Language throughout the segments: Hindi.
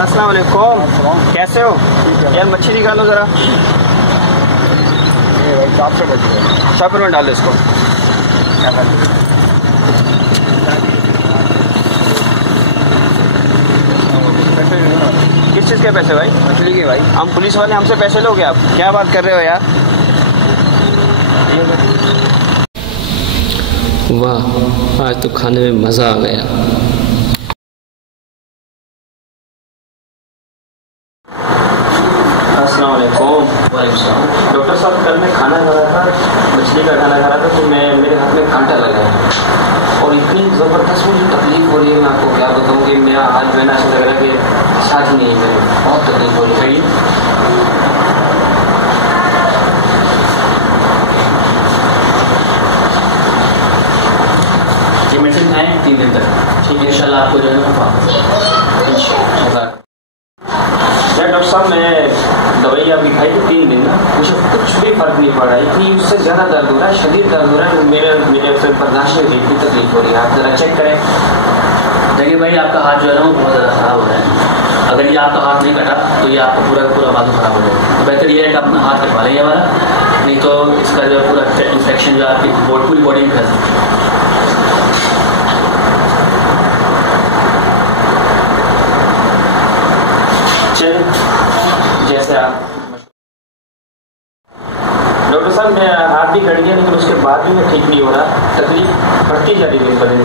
अस्सलाम वालेकुम, कैसे हो? यार मच्छी निकालो ज़रा। शॉपर में डालो इसको। किस चीज़ के पैसे भाई? मछली के भाई। हम पुलिस वाले, हमसे पैसे लोगे आप? क्या बात कर रहे हो यार? वाह, आज तो खाने में मज़ा आ गया। अस्सलाम वालेकुम। डॉक्टर साहब, कल मैं खाना खा रहा था, मछली का खाना खा रहा था, तो मेरे हाथ में कांटा लगा है और इतनी ज़बरदस्त मुझे तकलीफ हो रही है। मैं आपको क्या बताऊँ कि मेरा हाथ जो है ना, ऐसा लग रहा है कि साथ नहीं है मेरे, बहुत तकलीफ हो रही है। ये मेडिसिन खाएं 3 दिन तक, ठीक है? इंशाल्लाह आपको जो है ना डॉक्टर साहब, मैं दवाई आपकी खाई थी 3 दिन ना, मुझे कुछ भी फर्क नहीं पड़ा है। इतनी उससे ज़्यादा दर्द हो रहा है, शदीद दर्द हो रहा है, मेरे उससे बर्दाश्त में इतनी तकलीफ हो रही है। आप ज़रा चेक करें। देखिए भाई, आपका हाथ जो है ना वो बहुत ज़्यादा ख़राब हो रहा है। अगर ये आपका हाथ नहीं कटा तो ये आपका पूरा का पूरा बाजू ख़राब हो जाएगा। तो बेहतर ये है कि अपना हाथ कटवा लेंगे हमारा, नहीं तो इसका जो है पूरा इन्फेक्शन जो है आपकी पूरी बॉडी में फैल सकती है। जैसे आप डॉक्टर साहब, मेरा हाथ भी कट गया, लेकिन उसके बाद भी मैं ठीक नहीं हो रहा, तकलीफ बढ़ती जा रही है दिन ब दिन।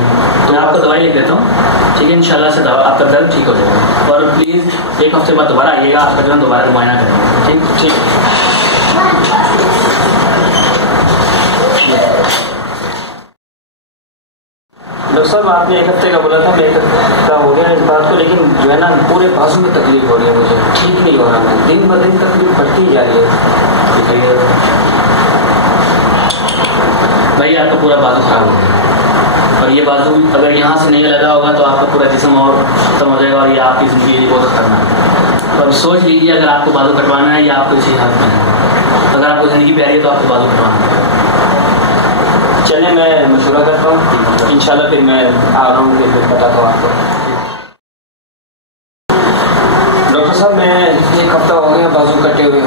तो मैं आपको दवाई लिख देता हूँ, ठीक है? इंशाल्लाह से दवा आपका दर्द ठीक हो जाएगा। और प्लीज़ 1 हफ्ते बाद दोबारा आइएगा, आपका जो है दोबारा मुआयना करेंगे, ठीक? ठीक। डॉक्टर साहब, आपने 1 हफ्ते का बोला था, मैं 1 हफ्ता हो गया इस बात को, लेकिन जो है ना पूरे बाजू में तकलीफ हो रही है, मुझे ठीक नहीं हो रहा। मैं दिन ब दिन तकलीफ बढ़ती जा रही है। भाई आपका पूरा बाजू खराब हो गया, और ये बाजू अगर यहाँ से नहीं लगा होगा तो आपका पूरा जिस्म और खत्म हो जाएगा, और ये आपकी ज़िंदगी बहुत खतरनाक है। तो अब सोच लीजिए, अगर आपको बाजू कटवाना है या आपको इसी हाथ में है, अगर आपको ज़िंदगी प्यारी है तो आपको बाजू कटवाना है। चलिए, मैं मशवरा करता हूँ, इंशाल्लाह फिर मैं आ रहा हूँ, फिर बताता हूँ आपको। डॉक्टर साहब, मैं 1 हफ्ता हो गया बाजू कटे हुए,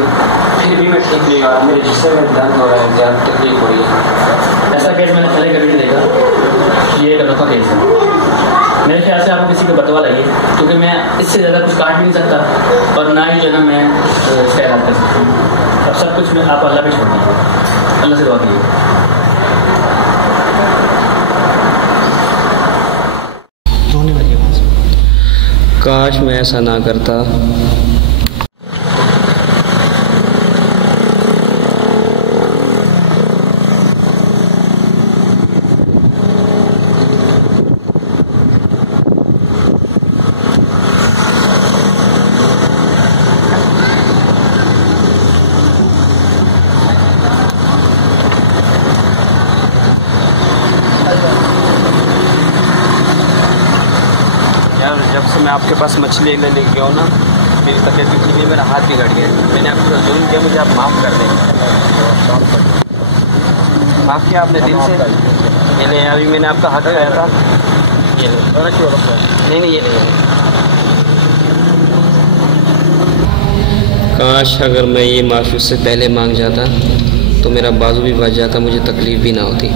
फिर भी मैं ठीक नहीं हो रहा, मेरे जिस्म में दर्द हो रहा है, ज़्यादा तकलीफ हो रही है। ऐसा केस मैंने पहले कभी नहीं देखा, ये एक अनोखा केस है। मेरे ख्याल से आपको किसी को बतवा लगी, क्योंकि मैं इससे ज़्यादा कुछ काट भी नहीं सकता, और ना ही जो है ना मैं इसका इलाज कर सकता हूँ। अब सब कुछ मैं आप अल्लाह पे छोड़ दीजिए, अल्लाह से दुआ कीजिए। काश मैं ऐसा ना करता। यार, जब से मैं आपके पास मछली लेने गया हूँ ना, मेरी तबीयत भी ठीक है, मेरा हाथ बिगड़ गया। मैंने आपको जुल्म किया, मुझे आप माफ़ कर दें। माफ़ किया आपने दिल से। ये ले, अभी मैंने आपका हाथ खाया था, ये ले। नहीं, ये ले। काश अगर मैं ये माफ़ी उससे पहले मांग जाता तो मेरा बाजू भी बच जाता, मुझे तकलीफ़ भी ना होती।